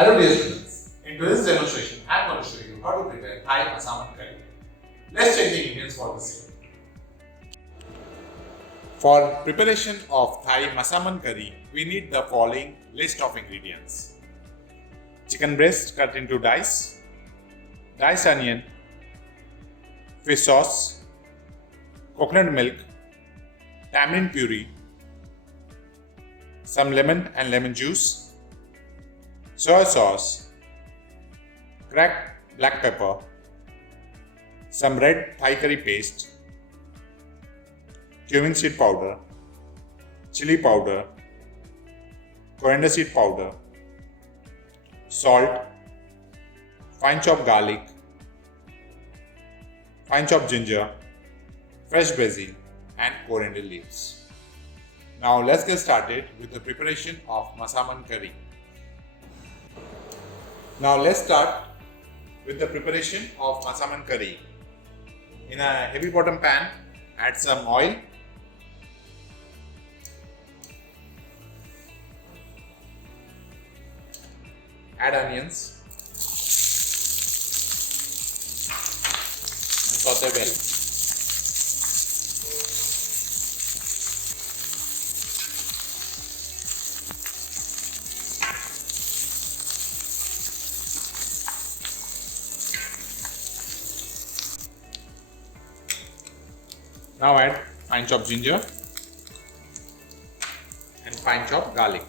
Hello dear students, in today's demonstration I am going to show you how to prepare Thai Massaman curry. Let's check the ingredients for the same. For preparation of Thai Massaman curry, we need the following list of ingredients. Chicken breast cut into dice, diced onion, fish sauce, coconut milk, tamarind puree, some lemon and lemon juice, soy sauce, cracked black pepper, some red Thai curry paste, cumin seed powder, chili powder, coriander seed powder, salt, fine chopped garlic, fine chopped ginger, fresh basil and coriander leaves. Now let's get started with the preparation of Massaman curry. Now let's start with the preparation of Massaman curry. In a heavy bottom pan, add some oil, add onions and saute well. Now add fine chopped ginger and fine chopped garlic.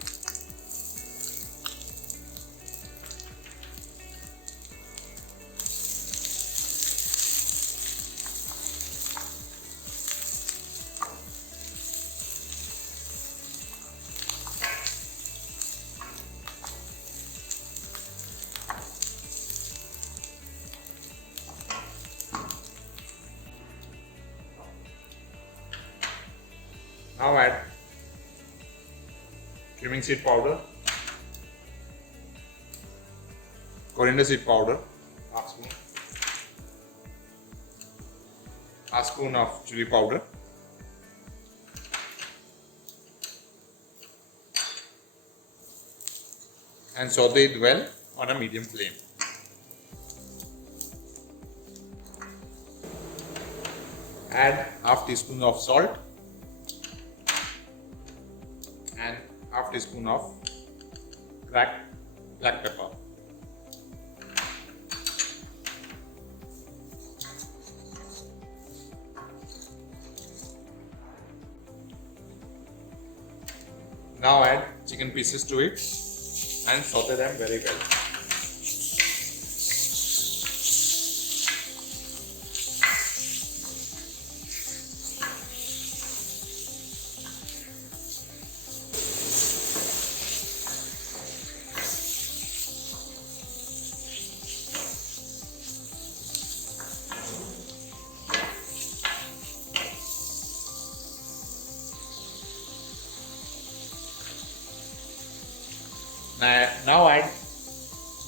Now add cumin seed powder, coriander seed powder, half spoon of chili powder, and saute it well on a medium flame. Add half teaspoon of salt and half teaspoon of cracked black pepper. Now add chicken pieces to it and saute them very well.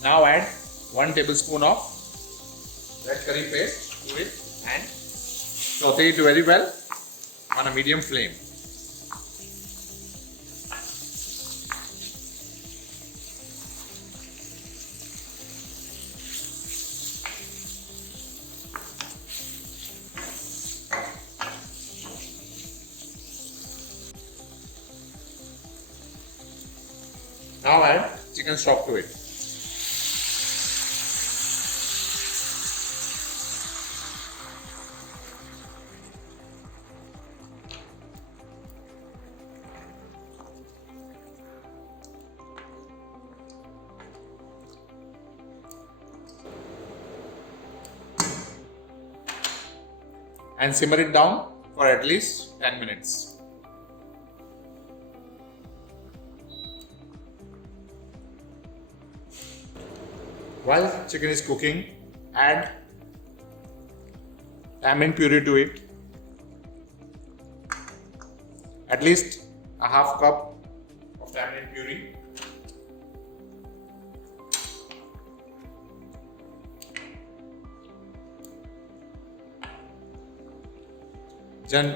Now add 1 tablespoon of red curry paste to it and saute it very well on a medium flame. Now add chicken stock to it. And simmer it down for at least 10 minutes. While chicken is cooking, add tamarind puree to it, at least a half cup of tamarind puree.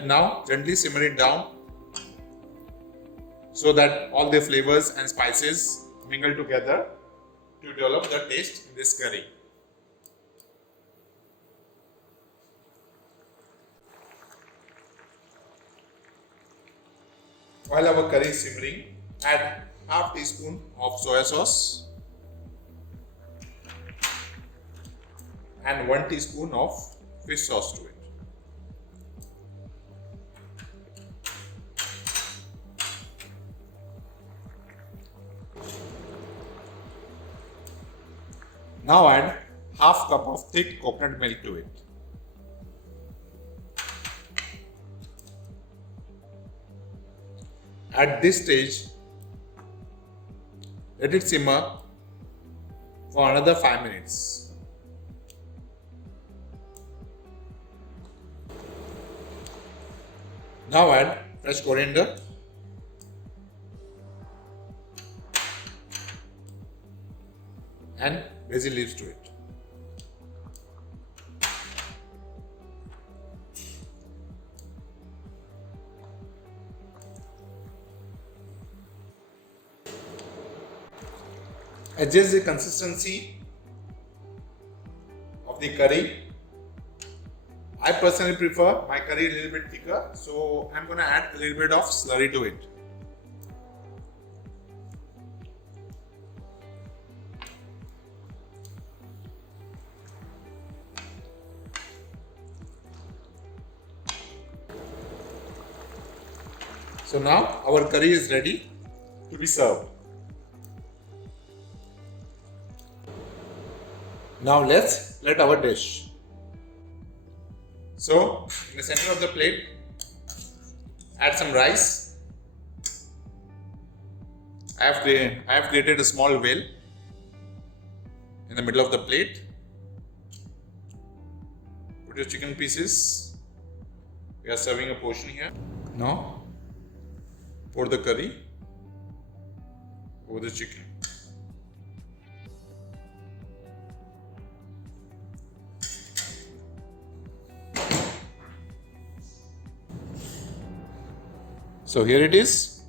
Now gently simmer it down so that all the flavors and spices mingle together to develop the taste in this curry. While our curry is simmering, add half teaspoon of soya sauce and 1 teaspoon of fish sauce to it. Now add half cup of thick coconut milk to it. At this stage, let it simmer for another 5 minutes. Now add fresh coriander and basil leaves to it. Adjust the consistency of the curry. I personally prefer my curry a little bit thicker, so I'm going to add a little bit of slurry to it. So now our curry is ready to be served. Now let's plate our dish. So in the center of the plate, add some rice. I have created a small whale in the middle of the plate. Put your chicken pieces. We are serving a portion here. Now pour the curry over the chicken. So here it is.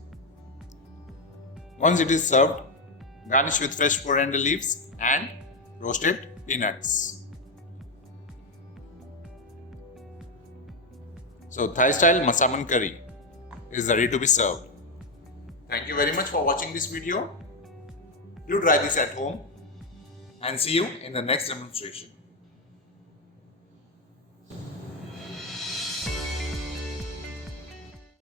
Once it is served, garnish with fresh coriander leaves and roasted peanuts. So Thai style Massaman curry is ready to be served. Thank you very much for watching this video. Do try this at home and see you in the next demonstration.